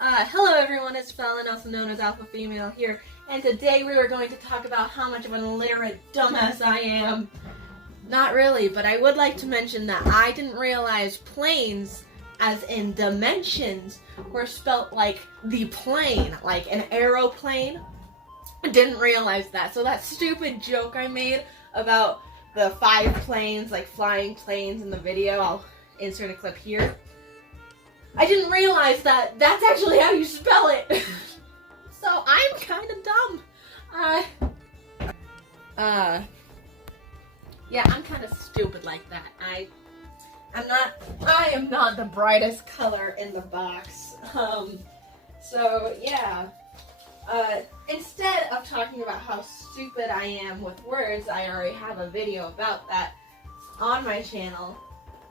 Hello everyone, it's Fallon, also known as Alpha Female here, and today we are going to talk about how much of an illiterate dumbass I am. Not really, but I would like to mention that I didn't realize planes, as in dimensions, were spelt like the plane, like an aeroplane. I didn't realize that, so that stupid joke I made about the 5 planes, like flying planes in the video, I'll insert a clip here. I didn't realize that that's actually how you spell it. So I'm kind of dumb. Yeah, I'm kind of stupid like that. I am not the brightest color in the box. So yeah. Instead of talking about how stupid I am with words, I already have a video about that on my channel.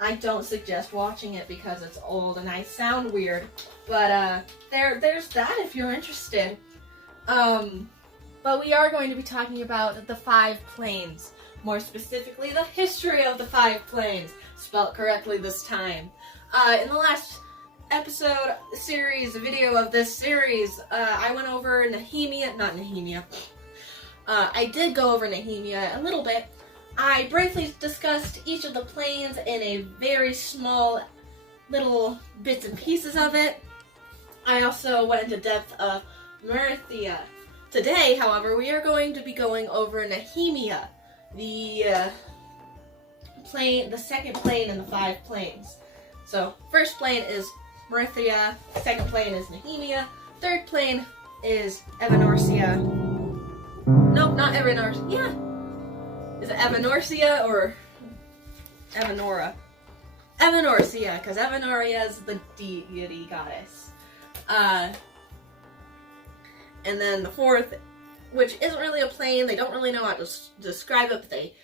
I don't suggest watching it because it's old and I sound weird, but there's that if you're interested. But we are going to be talking about the 5 planes, more specifically the history of the 5 planes, spelled correctly this time. In the last episode, video of this series, I went over I did go over Nehemia a little bit. I briefly discussed each of the planes in a very small little bits and pieces of it. I also went into depth of Merithia. Today, however, we are going to be going over Nehemia, the second plane in the 5 planes. So, first plane is Merithia, second plane is Nehemia, third plane is Evanorsia. Nope, not Evanorsia. Yeah. Is it Evanorsia or Evanora? Evanorsia, because Evanoria is the deity goddess. And then the fourth, which isn't really a plane, they don't really know how to describe it, but they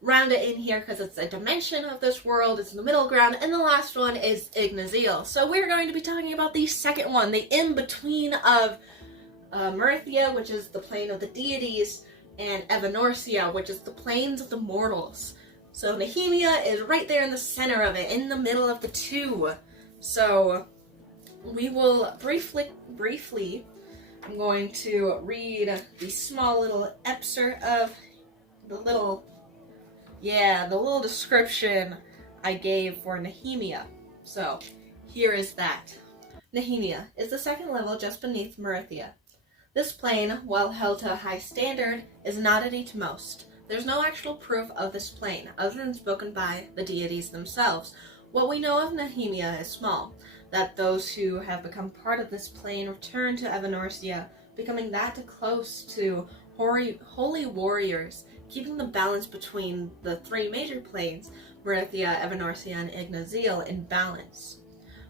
round it in here because it's a dimension of this world, it's in the middle ground, and the last one is Ignaziel. So we're going to be talking about the second one, the in-between of Merithia, which is the plane of the deities, and Evanorsia, which is the plains of the mortals. So Nehemia is right there in the center of it, in the middle of the two. So we will briefly, I'm going to read the small little excerpt of the little description I gave for Nehemia. So here is that. Nehemia is the second level just beneath Merithia. This plane, while held to a high standard, is an oddity to most. There's no actual proof of this plane, other than spoken by the deities themselves. What we know of Nehemia is small, that those who have become part of this plane return to Evanorsia, becoming that close to holy warriors, keeping the balance between the 3 major planes, Merithia, Evanorsia, and Ignaziel, in balance.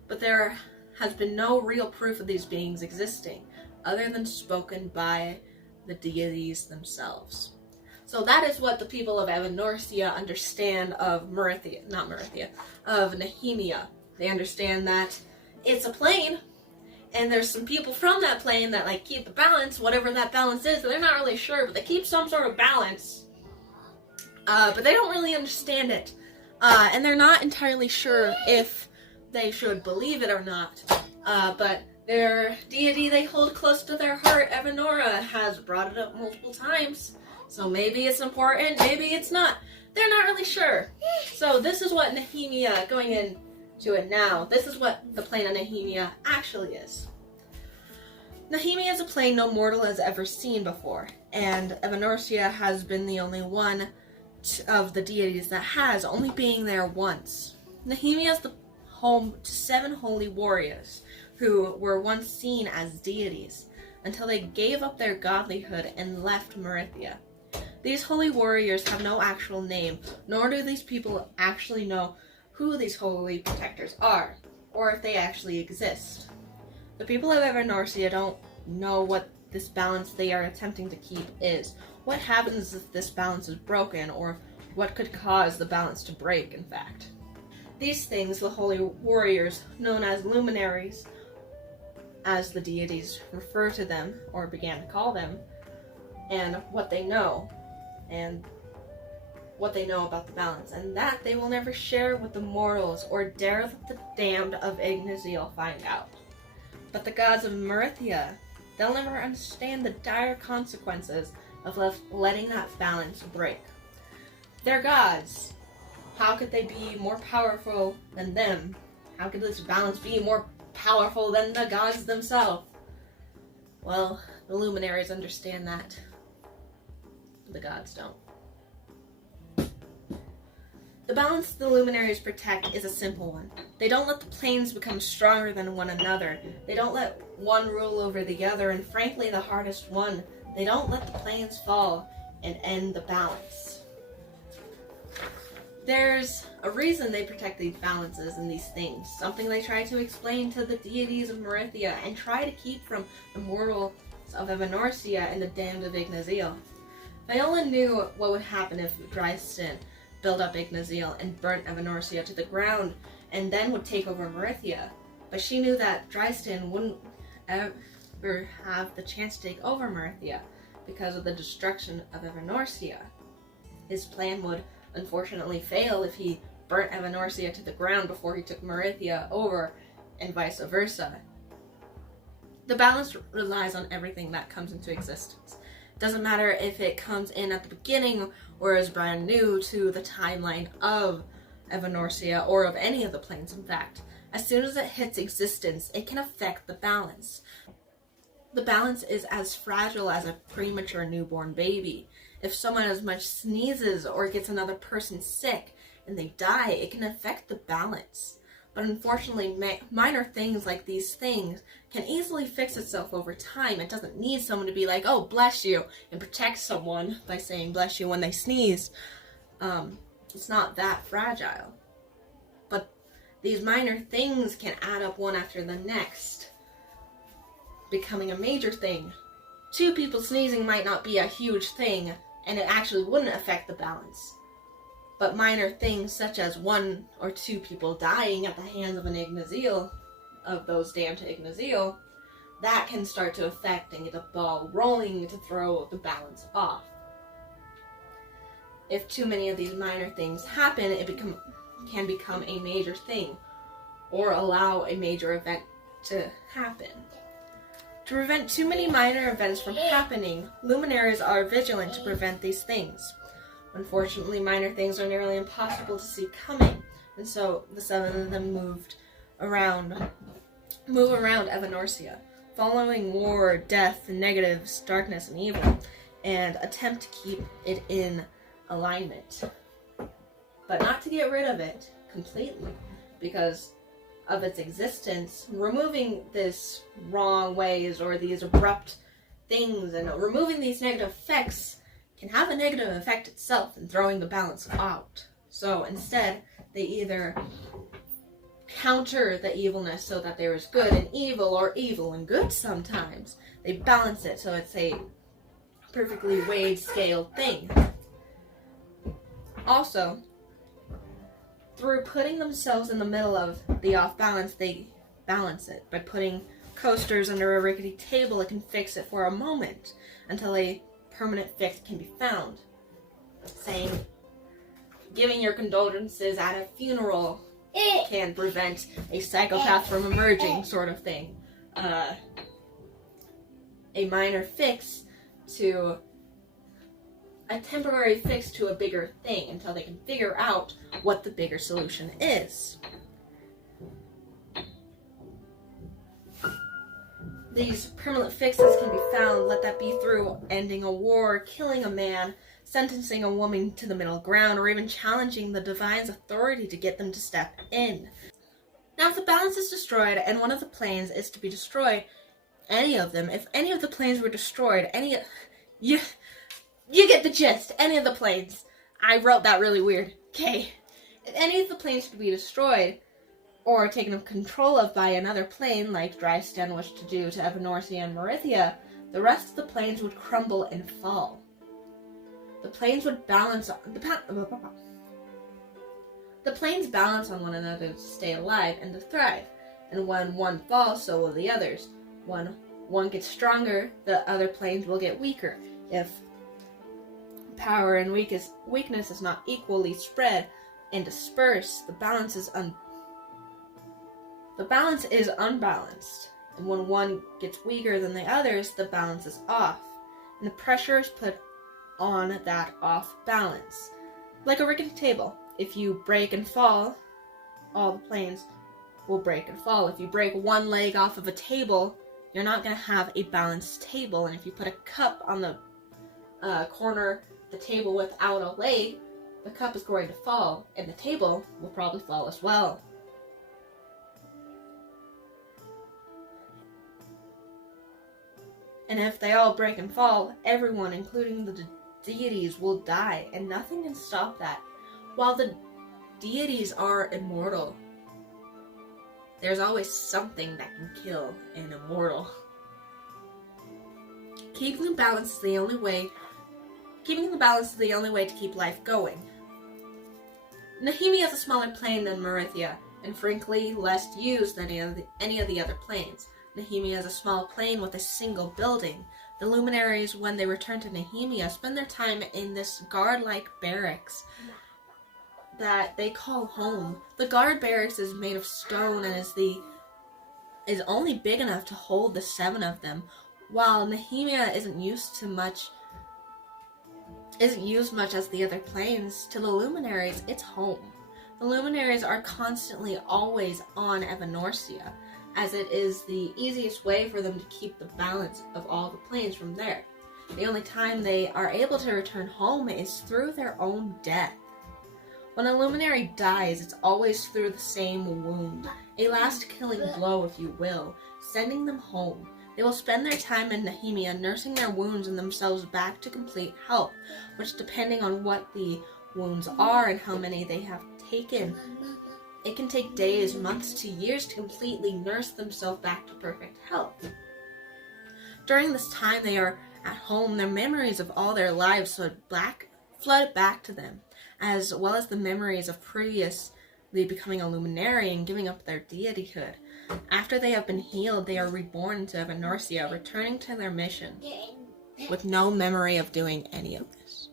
But there has been no real proof of these beings existing, other than spoken by the deities themselves. So that is what the people of Evanorsia understand of of Nehemia. They understand that it's a plane, and there's some people from that plane that keep the balance, whatever that balance is. They're not really sure, but they keep some sort of balance. But they don't really understand it. And they're not entirely sure if they should believe it or not. But their deity they hold close to their heart, Evanora, has brought it up multiple times. So maybe it's important, maybe it's not. They're not really sure. So this is what Nehemia, going into it now, this is what the plane of Nehemia actually is. Nehemia is a plane no mortal has ever seen before, and Evanorsia has been the only one of the deities that has, only being there once. Nehemia is the home to 7 holy warriors, who were once seen as deities, until they gave up their godlyhood and left Merithia. These holy warriors have no actual name, nor do these people actually know who these holy protectors are, or if they actually exist. The people of Evanorsia don't know what this balance they are attempting to keep is, what happens if this balance is broken, or what could cause the balance to break, in fact. These things the holy warriors, known as Luminaries, as the deities refer to them, or began to call them, and what they know about the balance, and that they will never share with the mortals or dare let the damned of Ignaziel find out. But the gods of Meritha, they'll never understand the dire consequences of letting that balance break. They're gods. How could they be more powerful than them? How could this balance be more powerful than the gods themselves? Well, the Luminaries understand that. The gods don't. The balance the Luminaries protect is a simple one. They don't let the planes become stronger than one another. They don't let one rule over the other, and frankly, the hardest one, they don't let the planes fall and end the balance. There's a reason they protect these balances and these things, something they try to explain to the deities of Meritha and try to keep from the mortals of Evanorcia and the damned of Ignazil. Viola knew what would happen if Dryston built up Ignazil and burnt Evanorcia to the ground and then would take over Meritha, but she knew that Dryston wouldn't ever have the chance to take over Meritha because of the destruction of Evanorcia. His plan would unfortunately fail if he burnt Evanorcia to the ground before he took Meritha over, and vice versa. The balance relies on everything that comes into existence. It doesn't matter if it comes in at the beginning or is brand new to the timeline of Evanorcia or of any of the planes. In fact, as soon as it hits existence, it can affect the balance. The balance is as fragile as a premature newborn baby. If someone as much sneezes or gets another person sick and they die, it can affect the balance. But unfortunately, minor things like these things can easily fix itself over time. It doesn't need someone to be like, oh, bless you, and protect someone by saying bless you when they sneeze. It's not that fragile. But these minor things can add up one after the next, becoming a major thing. Two people sneezing might not be a huge thing, and it actually wouldn't affect the balance. But minor things such as one or two people dying at the hands of an Ignazil, of those damned to Ignazil, that can start to affect and get the ball rolling to throw the balance off. If too many of these minor things happen, it can become a major thing, or allow a major event to happen. To prevent too many minor events from happening, Luminaries are vigilant to prevent these things. Unfortunately, minor things are nearly impossible to see coming, and so the seven of them move around Evanorcia, following war, death, negatives, darkness, and evil, and attempt to keep it in alignment. But not to get rid of it completely, because of its existence. Removing this wrong ways or these abrupt things and removing these negative effects can have a negative effect itself in throwing the balance out. So instead, they either counter the evilness so that there is good and evil, or evil and good sometimes. They balance it so it's a perfectly weighed, scaled thing. Also, through putting themselves in the middle of the off-balance, they balance it. By putting coasters under a rickety table, it can fix it for a moment until a permanent fix can be found. Saying, giving your condolences at a funeral can prevent a psychopath from emerging, sort of thing. A minor fix to a temporary fix to a bigger thing until they can figure out what the bigger solution is. These permanent fixes can be found, let that be through ending a war, killing a man, sentencing a woman to the middle ground, or even challenging the divine's authority to get them to step in. Now, if the balance is destroyed and one of the planes is to be destroyed, any of them, if any of the planes were destroyed, you get the gist. Any of the planes. I wrote that really weird. Okay. If any of the planes to be destroyed or taken control of by another plane, like Dryston wished to do to Evanorcia and Meritha, the rest of the planes would crumble and fall. The planes would balance on the planes balance on one another to stay alive and to thrive. And when one falls, so will the others. When one gets stronger, the other planes will get weaker. If power and weakness is not equally spread and dispersed, the balance is unbalanced. And when one gets weaker than the others, the balance is off. And the pressure is put on that off balance. Like a rickety table. If you break and fall, all the planes will break and fall. If you break one leg off of a table, you're not going to have a balanced table. And if you put a cup on the corner of the table without a leg, the cup is going to fall, and the table will probably fall as well. And if they all break and fall, everyone, including the deities, will die, and nothing can stop that. While the deities are immortal, there's always something that can kill an immortal. Keeping the balance is the only way to keep life going. Nehemia is a smaller plane than Meritha, and frankly less used than any of the other planes. Nehemia is a small plane with a single building. The Luminaries, when they return to Nehemia, spend their time in this guard-like barracks that they call home. The guard barracks is made of stone and is only big enough to hold the 7 of them, while Nehemia isn't used much as the other planes. To the Luminaries, it's home. The Luminaries are constantly always on Evanorcia, as it is the easiest way for them to keep the balance of all the planes from there. The only time they are able to return home is through their own death. When a luminary dies, it's always through the same wound, a last killing blow, if you will, sending them home. They will spend their time in Nehemia nursing their wounds and themselves back to complete health, which, depending on what the wounds are and how many they have taken, it can take days, months to years to completely nurse themselves back to perfect health. During this time they are at home, their memories of all their lives flood back to them, as well as the memories of previously becoming a luminary and giving up their deityhood. After they have been healed, they are reborn into Evanorcia, returning to their mission, with no memory of doing any of this.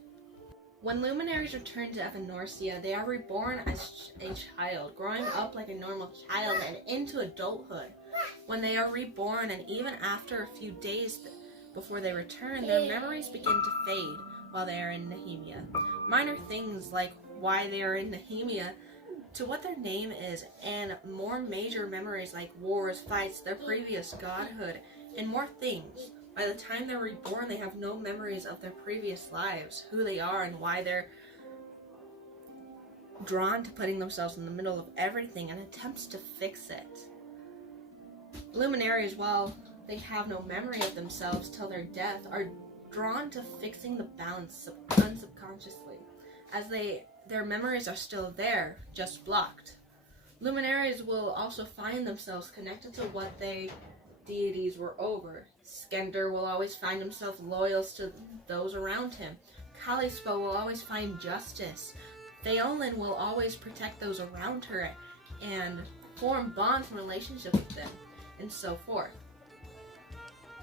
When luminaries return to Evanorcia, they are reborn as a child, growing up like a normal child and into adulthood. When they are reborn, and even after a few days before they return, their memories begin to fade while they are in Nehemia. Minor things like why they are in Nehemia, to what their name is, and more major memories like wars, fights, their previous godhood, and more things. By the time they're reborn, they have no memories of their previous lives, who they are, and why they're drawn to putting themselves in the middle of everything and attempts to fix it. Luminaries, while they have no memory of themselves till their death, are drawn to fixing the balance unsubconsciously, as their memories are still there, just blocked. Luminaries will also find themselves connected to what they deities were over. Skender will always find himself loyal to those around him. Kalispo will always find justice. Theolin will always protect those around her and form bonds and relationships with them, and so forth.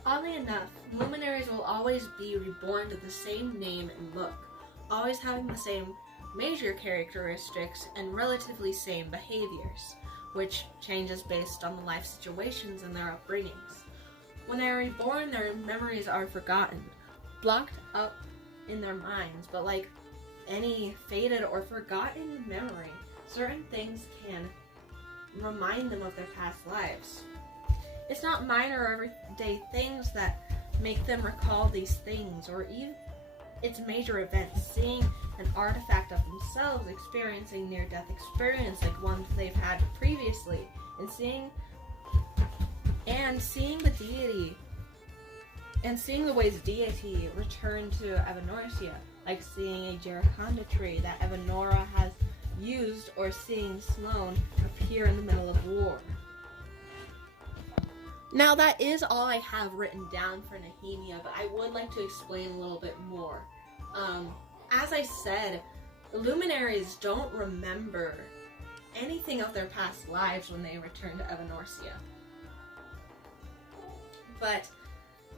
Oddly enough, luminaries will always be reborn to the same name and look, always having the same major characteristics and relatively same behaviors, which changes based on the life situations and their upbringings. When they are reborn, their memories are forgotten, blocked up in their minds, but like any faded or forgotten memory, certain things can remind them of their past lives. It's not minor or everyday things that make them recall these things, or even it's major events, seeing an artifact of themselves, experiencing near-death experience like ones they've had previously, and seeing the deity, and seeing the ways deity return to Evanorcia, like seeing a Jericonda tree that Evanora has used, or seeing Sloane appear in the middle of war. Now that is all I have written down for Nehemia, but I would like to explain a little bit more. As I said, the luminaries don't remember anything of their past lives when they return to Evanorcia. But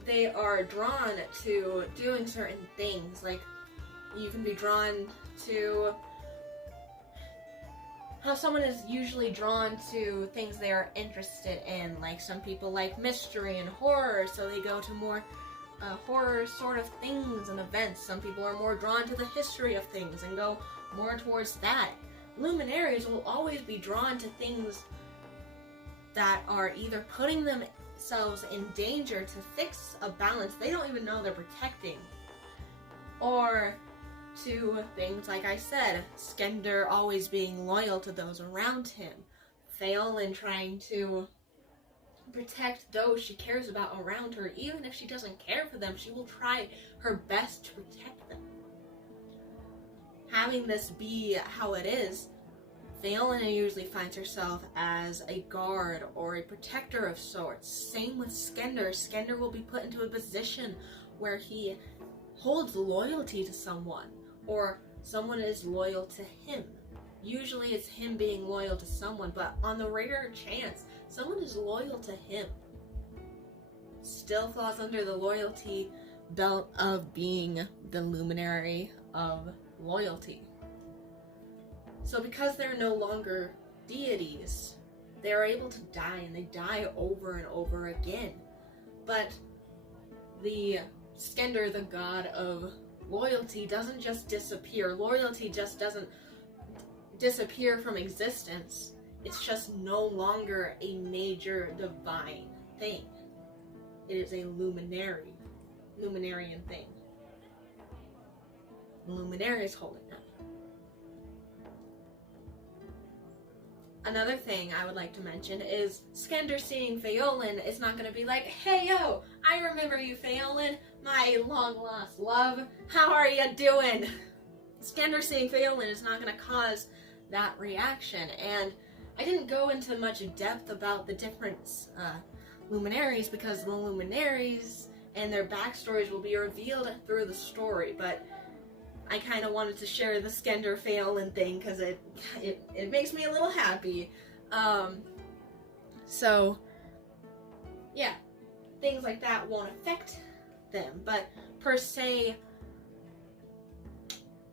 they are drawn to doing certain things, like you can be drawn to how someone is usually drawn to things they are interested in. Like some people like mystery and horror, so they go to more horror sort of things and events. Some people are more drawn to the history of things and go more towards that. Luminaries will always be drawn to things that are either putting themselves in danger to fix a balance they don't even know they're protecting, or to things like I said, Skender always being loyal to those around him, Pheolin trying to protect those she cares about around her. Even if she doesn't care for them, she will try her best to protect them. Having this be how it is, Pheolin usually finds herself as a guard or a protector of sorts. Same with Skender. Skender will be put into a position where he holds loyalty to someone, or someone is loyal to him. Usually it's him being loyal to someone, but on the rare chance someone is loyal to him, still falls under the loyalty belt of being the luminary of loyalty. So because they're no longer deities, they are able to die, and they die over and over again. But the Skender, the god of loyalty, doesn't just disappear. Loyalty just doesn't disappear from existence. It's just no longer a major divine thing. It is a luminarian thing. The luminary is holding that. Another thing I would like to mention is Skender seeing Pheolin is not going to be like, "Hey yo, I remember you, Pheolin, my long lost love. How are you doing?" Skender seeing Pheolin is not going to cause that reaction. And I didn't go into much depth about the different luminaries, because the luminaries and their backstories will be revealed through the story, but I kind of wanted to share the Skender Pheolin thing because it makes me a little happy. So yeah, things like that won't affect them, but per se,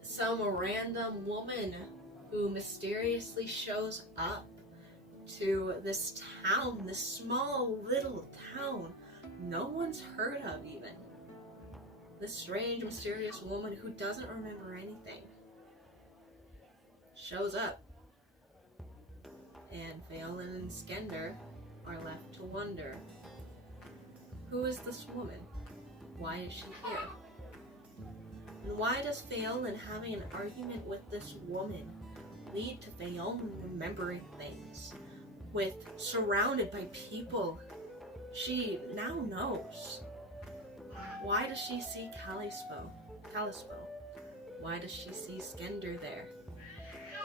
some random woman who mysteriously shows up to this town, this small little town no one's heard of even. This strange, mysterious woman who doesn't remember anything shows up, and Pheolin and Skender are left to wonder, who is this woman? Why is she here? And why does Pheolin having an argument with this woman lead to Pheolin remembering things, with surrounded by people she now knows? Why does she see Callisto? Why does she see Skender there?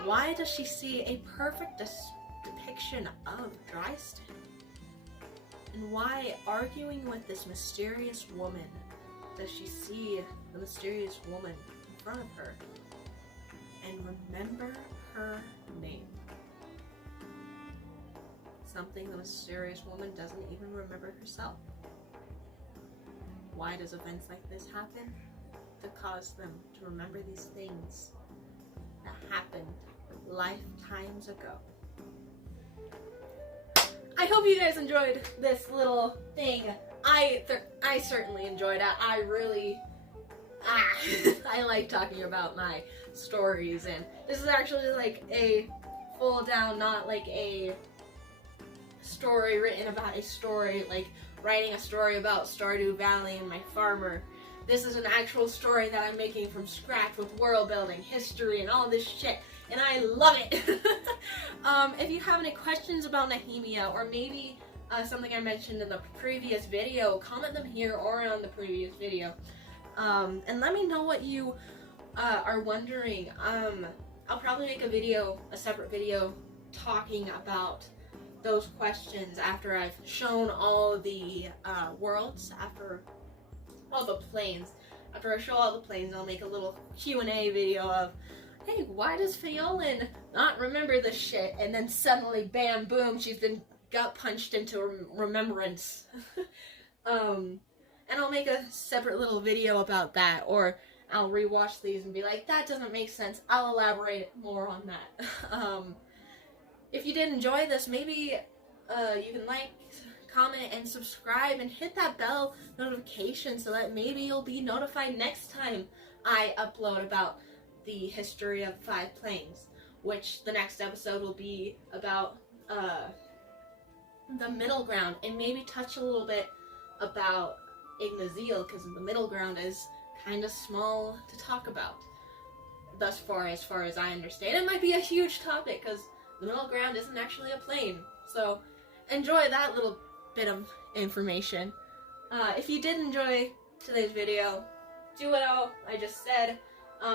Why does she see a perfect depiction of Dryston? And why, arguing with this mysterious woman, does she see the mysterious woman in front of her and remember her name? Something the mysterious woman doesn't even remember herself. Why does events like this happen? To cause them to remember these things that happened lifetimes ago. I hope you guys enjoyed this little thing. I certainly enjoyed it. I really, I like talking about my stories, and this is actually like a full down, not like a story written about a story, like writing a story about Stardew Valley and my farmer. This is an actual story that I'm making from scratch with world building, history, and all this shit, and I love it. If you have any questions about Nehemia, or maybe something I mentioned in the previous video, comment them here or on the previous video, and let me know what you are wondering. I'll probably make a separate video talking about those questions after I've shown all the worlds, after all the planes. After I show all the planes, I'll make a little Q&A video of, hey, why does Pheolin not remember this shit? And then suddenly, bam, boom, she's been gut punched into remembrance. And I'll make a separate little video about that, or I'll rewatch these and be like, that doesn't make sense. I'll elaborate more on that. if you did enjoy this, maybe you can like, comment, and subscribe, and hit that bell notification so that maybe you'll be notified next time I upload about the history of 5 planes, which the next episode will be about the middle ground, and maybe touch a little bit about Ignazil, because the middle ground is kind of small to talk about. Thus far, as I understand, it might be a huge topic because the middle ground isn't actually a plane. So enjoy that little bit of information. If you did enjoy today's video, do what I just said.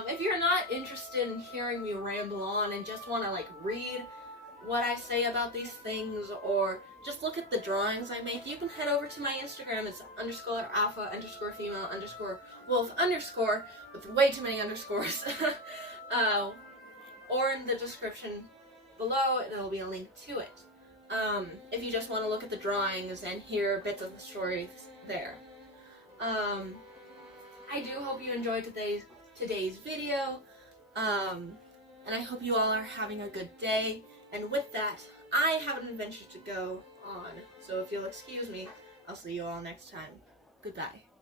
If you're not interested in hearing me ramble on and just want to like read what I say about these things, or just look at the drawings I make, you can head over to my Instagram. It's _alpha_female_wolf_ with way too many underscores. Or in the description below, there'll be a link to it. If you just want to look at the drawings and hear bits of the stories there. I do hope you enjoyed today's video, and I hope you all are having a good day. And with that, I have an adventure to go on, so if you'll excuse me, I'll see you all next time. Goodbye.